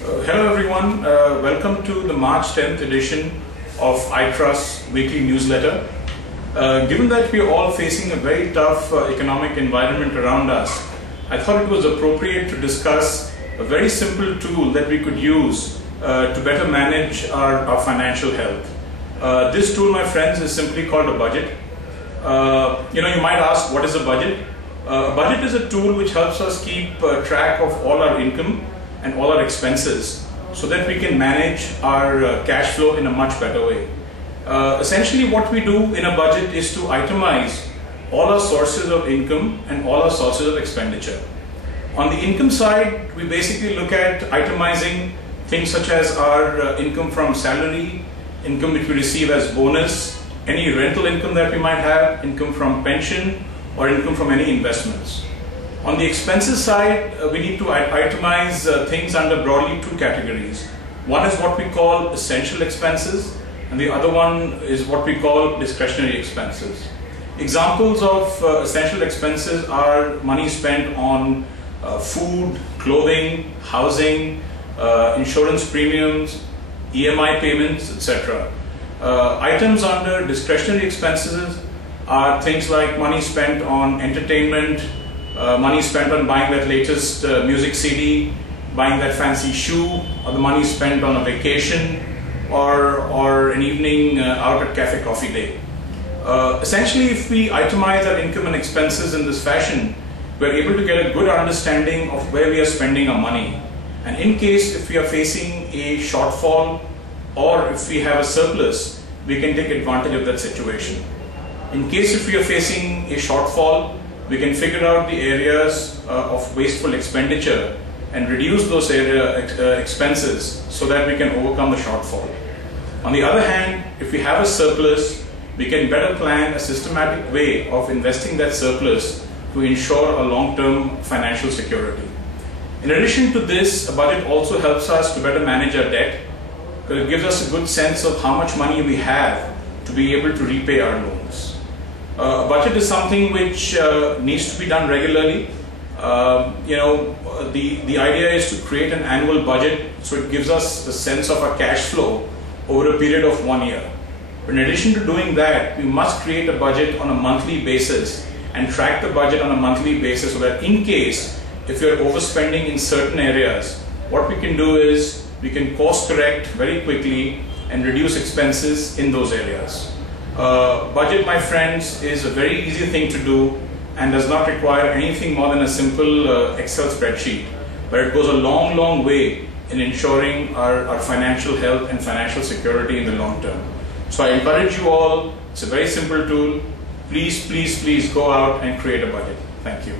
Hello everyone, welcome to the March 10th edition of iTrust's weekly newsletter. Given that we are all facing a very tough economic environment around us, I thought it was appropriate to discuss a very simple tool that we could use to better manage our financial health. This tool, my friends, is simply called a budget. You might ask, what is a budget? A budget is a tool which helps us keep track of all our income and all our expenses so that we can manage our cash flow in a much better way. Essentially what we do in a budget is to itemize all our sources of income and all our sources of expenditure. On the income side, we basically look at itemizing things such as our income from salary, income which we receive as bonus, any rental income that we might have, income from pension, or income from any investments. On the expenses side, we need to itemize things under broadly two categories. One is what we call essential expenses, and the other one is what we call discretionary expenses. Examples of essential expenses are money spent on food, clothing, housing, insurance premiums, EMI payments, etc. Items under discretionary expenses are things like money spent on entertainment, money spent on buying that latest music CD, buying that fancy shoe, or the money spent on a vacation or an evening out at Cafe Coffee Day. Essentially, if we itemize our income and expenses in this fashion, we're able to get a good understanding of where we are spending our money. And in case if we are facing a shortfall or if we have a surplus, we can take advantage of that situation. In case if we are facing a shortfall, we can figure out the areas of wasteful expenditure and reduce those expenses so that we can overcome the shortfall. On the other hand, if we have a surplus, we can better plan a systematic way of investing that surplus to ensure a long-term financial security. In addition to this, a budget also helps us to better manage our debt because it gives us a good sense of how much money we have to be able to repay our loans. A budget is something which needs to be done regularly. The idea is to create an annual budget so it gives us a sense of our cash flow over a period of 1 year. But in addition to doing that, we must create a budget on a monthly basis and track the budget on a monthly basis so that in case if you're overspending in certain areas, what we can do is we can course correct very quickly and reduce expenses in those areas. Budget, my friends, is a very easy thing to do and does not require anything more than a simple Excel spreadsheet. But it goes a long, long way in ensuring our financial health and financial security in the long term. So I encourage you all, it's a very simple tool. Please, please, please go out and create a budget. Thank you.